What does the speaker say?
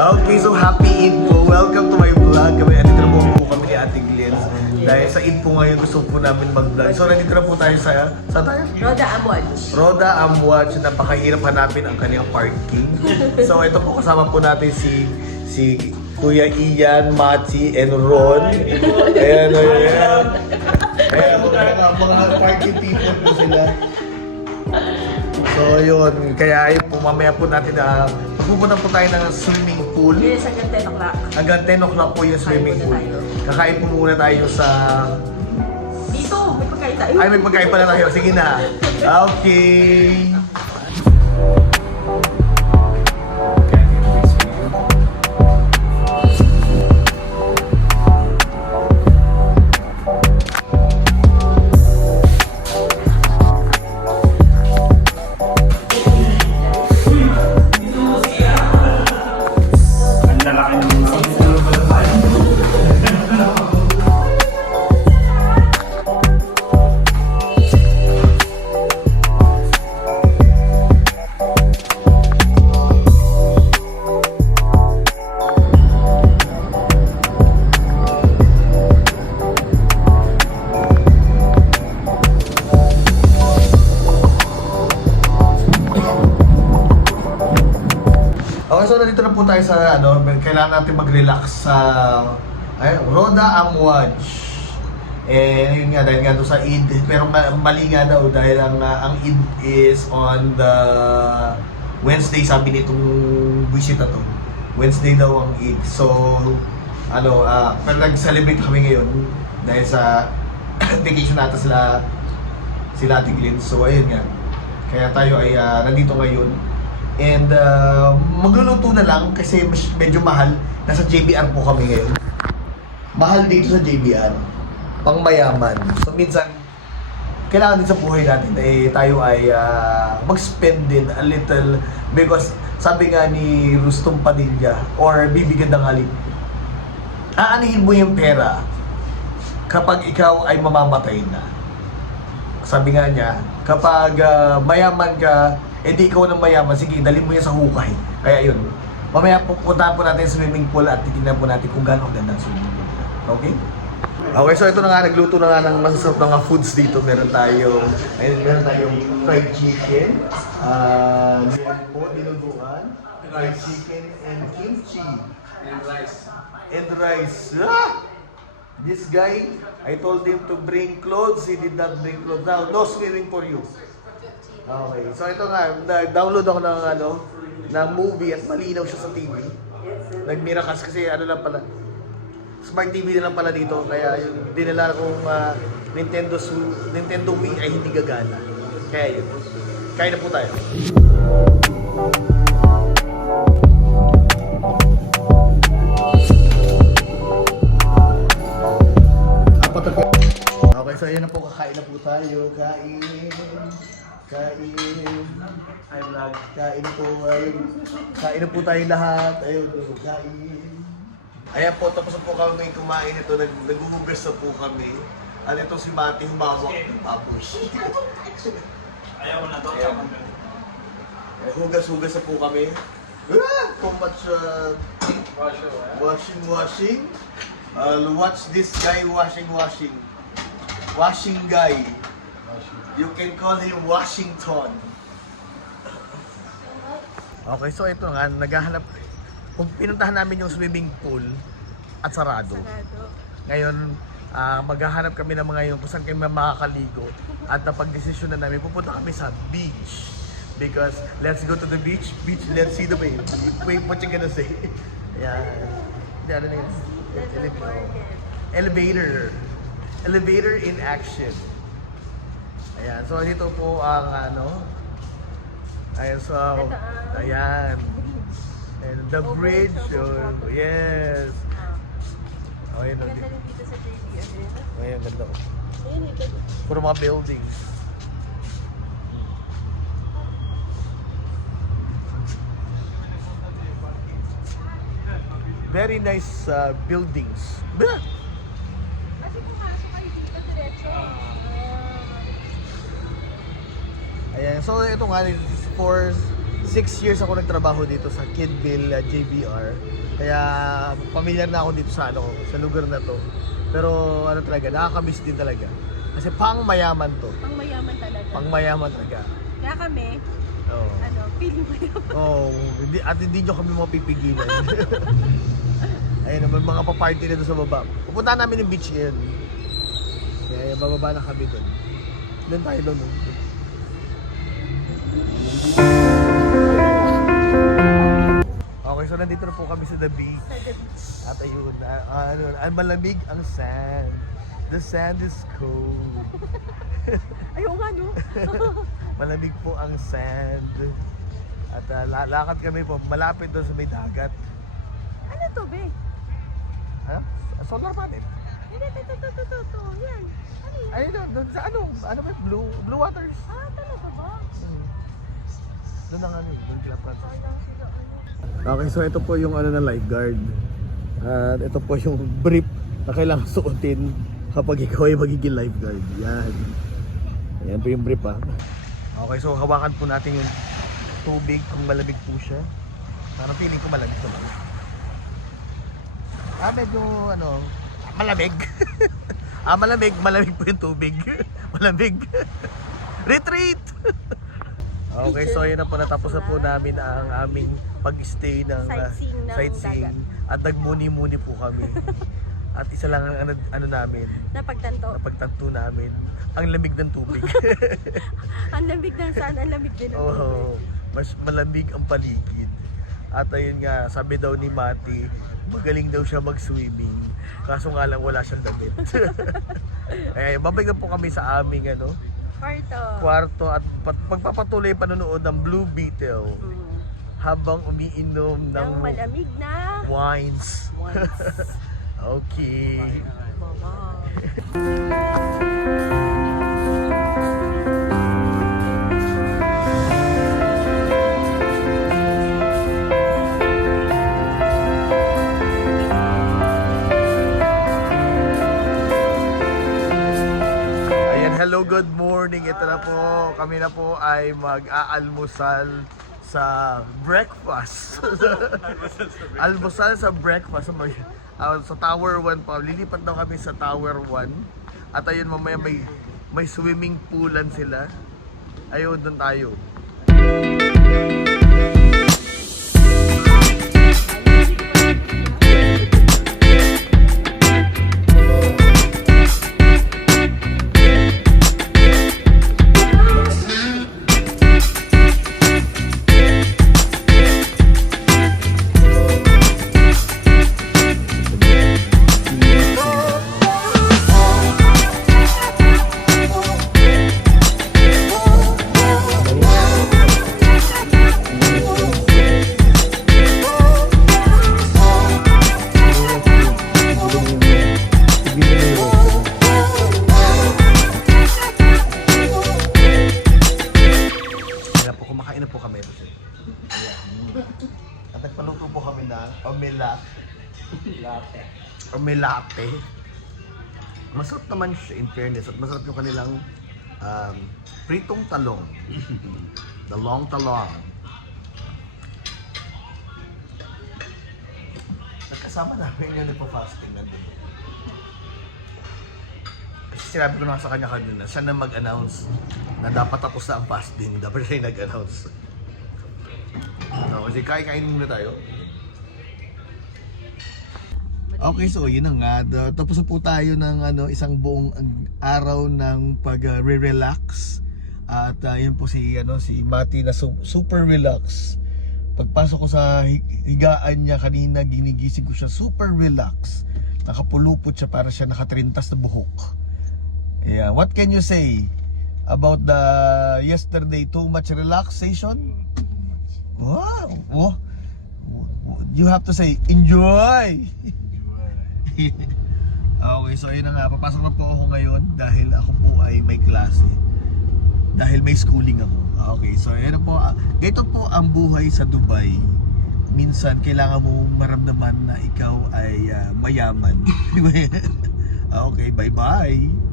Okay, so happy Eid po. Welcome to my vlog. Andito na po kami ni Ate Glenn. Dahil sa Eid po ngayon, gusto po namin mag-vlog. So, nandito na po tayo sa... Saan tayo? Roda Amwatch. Roda Amwatch. Napakahirap hanapin ang kanyang parking. So, ito po kasama po natin si Kuya Ian, Mati, and Ron. Ayan, ayan. Ayan, mga parking people po sila. So, yun. Kaya ayun po, mamaya po natin na pupunta po tayo ng swimming pool. Yes, hanggang 10 o'clock. Hanggang 10 o'clock po yung swimming pool. Kakain po muna tayo sa... Dito, may pagkain tayo. Ay, may pagkain pala tayo. Sige na. Okay. Okay, so nandito na po tayo sa kailangan natin mag-relax sa Roda Amwatch. Yun nga, dahil nga doon sa Eid, pero mali nga daw dahil ang Eid is on the Wednesday, sabi nitong bisita to. Wednesday daw ang Eid. So, pero nag-celebrate kami ngayon dahil sa vacation natin sila Ate Glenn. So, ayun nga. Kaya tayo ay nandito ngayon. And magluluto na lang kasi medyo mahal. Nasa JBR po kami ngayon. Mahal dito sa JBR. Pang mayaman. So minsan, kailangan din sa buhay natin tayo ay mag-spend din a little. Because sabi nga ni Rustom Padilla or Bibigyan ng Alip, aanihin mo yung pera kapag ikaw ay mamamatay na. Sabi nga niya, kapag mayaman ka, di ikaw ng mayaman, sige, dalhin mo yan sa hukay. Kaya yun, mamaya pupuntahan po natin sa swimming pool at titignan po natin kung gaano ganda ang swimming pool. Okay? Okay, so ito na nga, nagluto na nga ng masasarap na mga foods dito. Meron tayong fried chicken, meron po, dinuguan, fried chicken and kimchi. And rice. Ah! This guy, I told him to bring clothes, he did not bring clothes. Now, no swimming for you. Okay, so ito nga, nag-download ako ng movie at malinaw siya sa TV. Nag-Miracast kasi lang pala, Smart TV na lang pala dito, kaya yung dinala kong Nintendo Wii ay hindi gagana. Kaya yun, kain na po tayo. Okay, so ayun na po, kakain na po tayo. Kain po, kain na po tayo lahat. Ayun, kain. Ayan po, tapos na po kami kumain ito. Naghuhugas na po kami. Ito si Mati, humawak ng papush. Ayaw mo na to. Hugas-hugas na po kami. So much washing. Watch this guy washing. Washing guy. You can call him Washington. Okay, so ito nga, naghahanap. Kung pinuntahan namin yung swimming pool at sarado. Ngayon, maghahanap kami ng mga yun kung saan kami makakaligo. At napag-desisyon na namin, pupunta kami sa beach. Because let's go to the beach, let's see the wave. Wait, what you gonna say? Yeah. Ano na yun? Elevator in action. Ayan, so dito po ang ayan, so, ayan. And the bridge, yes. Oh, ayan, Ganda rin dito sa JBR. ayan, ganda. Puro mga buildings. Very nice buildings. Bah! Kasi pumasok kayo dito diretso. Ayan, so ito nga, this is for 6 years ako nagtrabaho dito sa Kidville, JBR. Kaya familiar na ako dito sa sa lugar na to. Pero ano talaga, nakakamiss din talaga. Kasi pang mayaman to. Pang mayaman talaga. Pang mayaman talaga. Kaya kami, Oo. feeling mayaman. Oh, hindi nyo kami mapipigilan. Ayun naman, mga pa-party na doon sa baba. Pupunta namin yung beach ngayon. Kaya bababa na kami doon. Doon tayo doon. Okay, so nandito na po kami sa the beach. At ayun, ang malamig ang sand. The sand is cold. Ayaw nga, no? Malamig po ang sand. At lakad kami po, malapit doon sa may dagat. Ano to, be? Ano? Solar panel. Hindi, ito. Yan. Ano yan? Ay, doon sa ano ba? Blue Waters. Ah, talaga ba? Doon ang doon kila Francis. Sayang sila, ano. Okay, so ito po yung na lifeguard. At ito po yung brief na kailangan suotin kapag ikaw ay magiging lifeguard. Yan. Yan po yung brief Okay, so hawakan po natin yung tubig kung malamig po siya. Parang feeling ko malamig naman. Medyo malamig. Malamig po yung tubig. Malamig. Retreat! Okay, so yun na po, natapos na po namin ang aming pag-stay ng Sightseeing ng at nagmuni-muni po kami. At isa lang ang namin, napagtanto namin, ang lamig ng tubig. Ang lamig ng saan, ang lamig din ng Oo, mas malamig ang paligid. At ayun nga, sabi daw ni Mati, magaling daw siya mag-swimming. Kaso nga lang wala siyang damit. Babalik na po kami sa aming kwarto at pagpapatuloy panonood ng Blue Beetle habang umiinom ng malamig na wines. Okay. Hello, good morning. Ito na po, kami na po ay mag-aalmusal sa breakfast. Almusal sa breakfast. Sa Tower 1 pa. Lilipat daw kami sa Tower 1. At ayun, mamaya may swimming poolan sila. Ayun, doon tayo. At nagpaluto po kami ng omelate. Masarap naman siya in fairness at masarap yung kanilang pritong talong. Talong. Nagkasama namin yung nagpa-fasting nandun. Kasi sinabi ko na sa kanya kanina, siya na mag-announce na dapat tapos na ang fasting. Dapat siya yung nag-announce. Kasi kain muna tayo. Okay, so yun na nga. Tapos na po tayo ng isang buong araw ng pag-relax. At yun po si Mati na super relax. Pagpasok ko sa higaan niya kanina, ginigising ko siya super relax. Nakapulupot siya para siya nakatrintas na buhok. Yeah, what can you say about the yesterday? Too much relaxation? Wow! Oh, you have to say, enjoy! Okay, so yun na nga, papasok na po ako ngayon dahil ako po ay may klase. Dahil may schooling ako. Okay, so yun na po. Ganito po ang buhay sa Dubai. Minsan, kailangan mo maramdaman na ikaw ay mayaman. Okay, bye-bye!